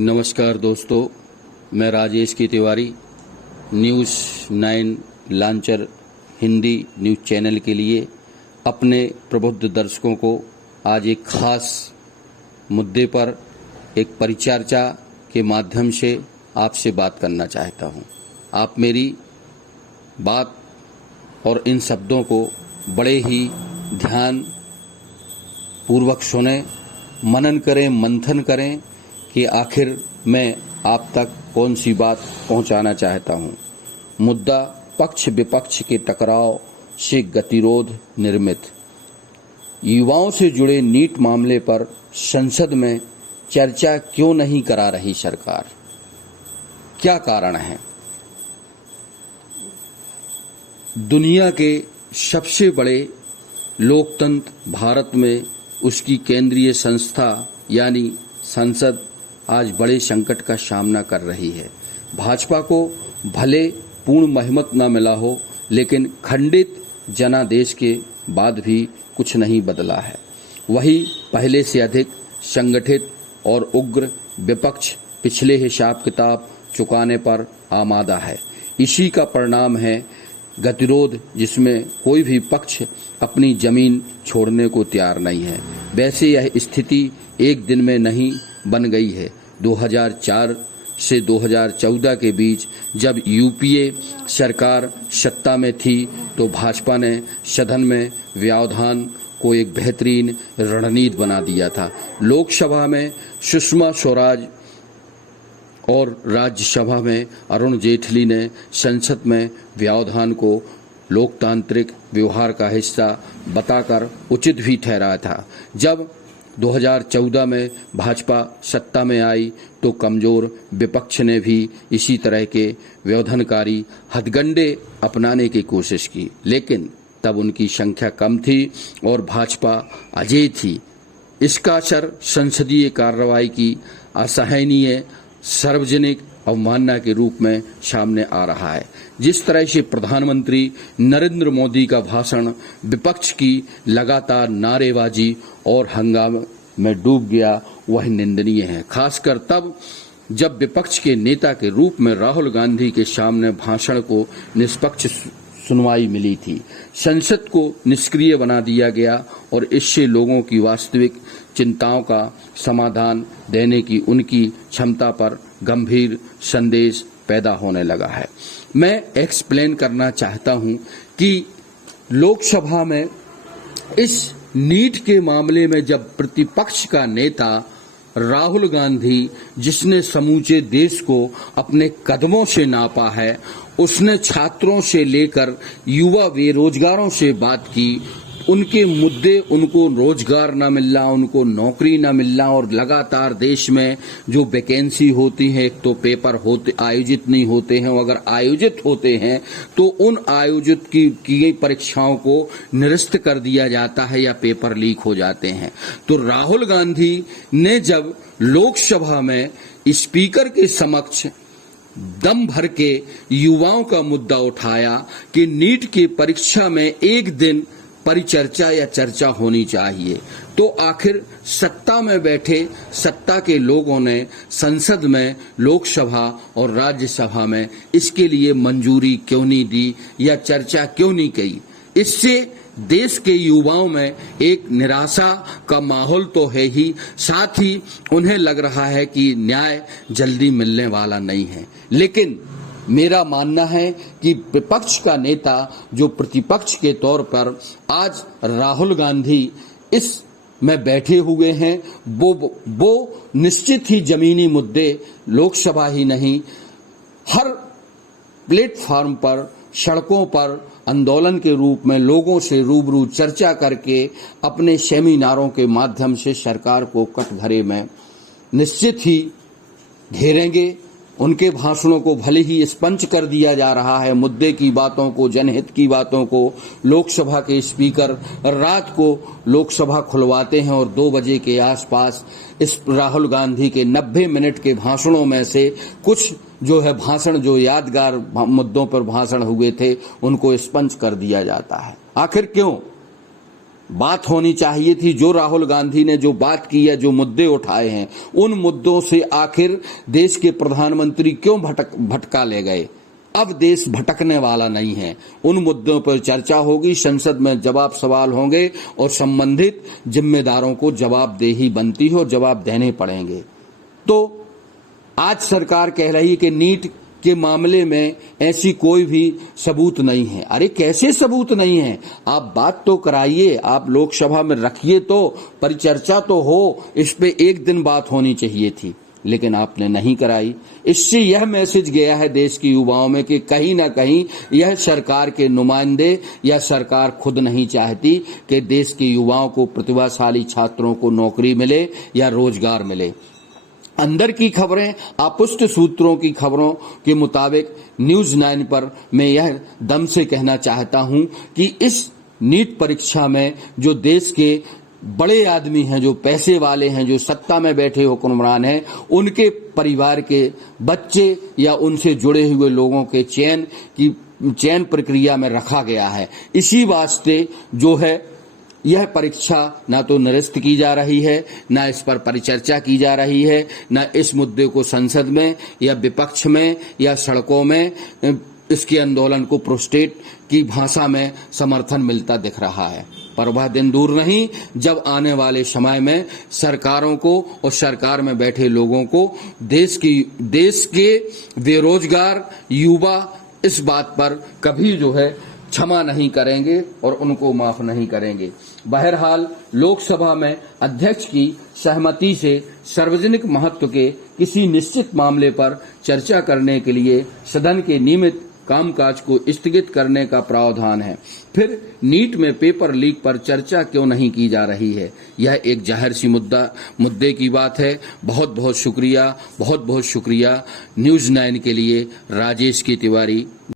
नमस्कार दोस्तों, मैं राजेश की Tiwari news 9 launcher Hindi news channel के लिए अपने प्रबुद्ध दर्शकों को आज एक खास मुद्दे पर एक परिचर्चा के माध्यम से आपसे बात करना चाहता हूं। आप मेरी बात और इन शब्दों को बड़े ही ध्यान पूर्वक सुने, मनन करें, मंथन करें कि आखिर मैं आप तक कौन सी बात पहुंचाना चाहता हूं। मुद्दा पक्ष विपक्ष के टकराव से गतिरोध निर्मित। युवाओं से जुड़े नीट मामले पर संसद में चर्चा क्यों नहीं करा रही सरकार? क्या कारण है? दुनिया के सबसे बड़े लोकतंत्र भारत में उसकी केंद्रीय संस्था यानी संसद आज बड़े संकट का सामना कर रही है। भाजपा को भले पूर्ण बहुमत न मिला हो, लेकिन खंडित जनादेश के बाद भी कुछ नहीं बदला है। वही पहले से अधिक संगठित और उग्र विपक्ष पिछले हिसाब किताब चुकाने पर आमादा है। इसी का परिणाम है गतिरोध, जिसमें कोई भी पक्ष अपनी जमीन छोड़ने को तैयार नहीं है। वैसे यह स्थिति एक दिन में नहीं बन गई है। 2004 से 2014 के बीच जब यूपीए सरकार सत्ता में थी तो भाजपा ने सदन में व्यवधान को एक बेहतरीन रणनीति बना दिया था। लोकसभा में सुषमा स्वराज और राज्यसभा में अरुण जेटली ने संसद में व्यवधान को लोकतांत्रिक व्यवहार का हिस्सा बताकर उचित भी ठहराया था। जब 2014 में भाजपा सत्ता में आई तो कमजोर विपक्ष ने भी इसी तरह के व्यवधानकारी हथगंडे अपनाने की कोशिश की, लेकिन तब उनकी संख्या कम थी और भाजपा अजेय थी। इसका असर संसदीय कार्रवाई की असहनीय सार्वजनिक अवमानना के रूप में सामने आ रहा है। जिस तरह से प्रधानमंत्री नरेंद्र मोदी का भाषण विपक्ष की लगातार नारेबाजी और हंगामे में डूब गया, वह निंदनीय है। खासकर तब जब विपक्ष के नेता के रूप में राहुल गांधी के सामने भाषण को निष्पक्ष सुनवाई मिली थी। संसद को निष्क्रिय बना दिया गया और इससे लोगों की वास्तविक चिंताओं का समाधान देने की उनकी क्षमता पर गंभीर संदेश पैदा होने लगा है। मैं एक्सप्लेन करना चाहता हूं कि लोकसभा में इस नीट के मामले में जब प्रतिपक्ष का नेता राहुल गांधी, जिसने समूचे देश को अपने कदमों से नापा है, उसने छात्रों से लेकर युवा बेरोजगारों से बात की। उनके मुद्दे, उनको रोजगार न मिलना, उनको नौकरी न मिलना और लगातार देश में जो वैकेंसी होती है, एक तो पेपर होते आयोजित नहीं होते हैं, अगर आयोजित होते हैं तो उन आयोजित की गई परीक्षाओं को निरस्त कर दिया जाता है या पेपर लीक हो जाते हैं। तो राहुल गांधी ने जब लोकसभा में स्पीकर के समक्ष दम भर के युवाओं का मुद्दा उठाया कि नीट की परीक्षा में एक दिन परिचर्चा या चर्चा होनी चाहिए, तो आखिर सत्ता में बैठे सत्ता के लोगों ने संसद में, लोकसभा और राज्यसभा में इसके लिए मंजूरी क्यों नहीं दी या चर्चा क्यों नहीं की? इससे देश के युवाओं में एक निराशा का माहौल तो है ही, साथ ही उन्हें लग रहा है कि न्याय जल्दी मिलने वाला नहीं है। लेकिन मेरा मानना है कि विपक्ष का नेता जो प्रतिपक्ष के तौर पर आज राहुल गांधी इस में बैठे हुए हैं, वो निश्चित ही जमीनी मुद्दे लोकसभा ही नहीं, हर प्लेटफॉर्म पर, सड़कों पर आंदोलन के रूप में लोगों से रूबरू चर्चा करके अपने सेमिनारों के माध्यम से सरकार को कटघरे में निश्चित ही घेरेंगे। उनके भाषणों को भले ही स्पंज कर दिया जा रहा है, मुद्दे की बातों को, जनहित की बातों को लोकसभा के स्पीकर रात को लोकसभा खुलवाते हैं और 2 बजे के आसपास इस राहुल गांधी के 90 मिनट के भाषणों में से कुछ जो है भाषण, जो यादगार मुद्दों पर भाषण हुए थे, उनको स्पंज कर दिया जाता है। आखिर क्यों? बात होनी चाहिए थी, जो राहुल गांधी ने जो बात की है, जो मुद्दे उठाए हैं, उन मुद्दों से आखिर देश के प्रधानमंत्री क्यों भटका ले गए। अब देश भटकने वाला नहीं है। उन मुद्दों पर चर्चा होगी, संसद में जवाब सवाल होंगे और संबंधित जिम्मेदारों को जवाबदेही बनती है और जवाब देने पड़ेंगे। तो आज सरकार कह रही है कि नीट के मामले में ऐसी कोई भी सबूत नहीं है। अरे कैसे सबूत नहीं है? आप बात तो कराइए, आप लोकसभा में रखिए, तो परिचर्चा तो हो, इस पे एक दिन बात होनी चाहिए थी, लेकिन आपने नहीं कराई। इससे यह मैसेज गया है देश के युवाओं में कि कहीं ना कहीं यह सरकार के नुमाइंदे या सरकार खुद नहीं चाहती कि देश के युवाओं को, प्रतिभाशाली छात्रों को नौकरी मिले या रोजगार मिले। अंदर की खबरें, आपुष्ट सूत्रों की खबरों के मुताबिक न्यूज 9 पर मैं यह दम से कहना चाहता हूं कि इस नीट परीक्षा में जो देश के बड़े आदमी हैं, जो पैसे वाले हैं, जो सत्ता में बैठे हुक्मरान हैं, उनके परिवार के बच्चे या उनसे जुड़े हुए लोगों के चयन प्रक्रिया में रखा गया है। इसी वास्ते जो है यह परीक्षा ना तो निरस्त की जा रही है, ना इस पर परिचर्चा की जा रही है, ना इस मुद्दे को संसद में या विपक्ष में या सड़कों में इसके आंदोलन को प्रोटेस्ट की भाषा में समर्थन मिलता दिख रहा है। पर वह दिन दूर नहीं जब आने वाले समय में सरकारों को और सरकार में बैठे लोगों को देश के बेरोजगार युवा इस बात पर कभी जो है क्षमा नहीं करेंगे और उनको माफ नहीं करेंगे। बहरहाल लोकसभा में अध्यक्ष की सहमति से सार्वजनिक महत्व के किसी निश्चित मामले पर चर्चा करने के लिए सदन के नियमित कामकाज को स्थगित करने का प्रावधान है। फिर नीट में पेपर लीक पर चर्चा क्यों नहीं की जा रही है? यह एक जाहिर सी मुद्दे की बात है। बहुत बहुत शुक्रिया न्यूज 9 के लिए राजेश की तिवारी।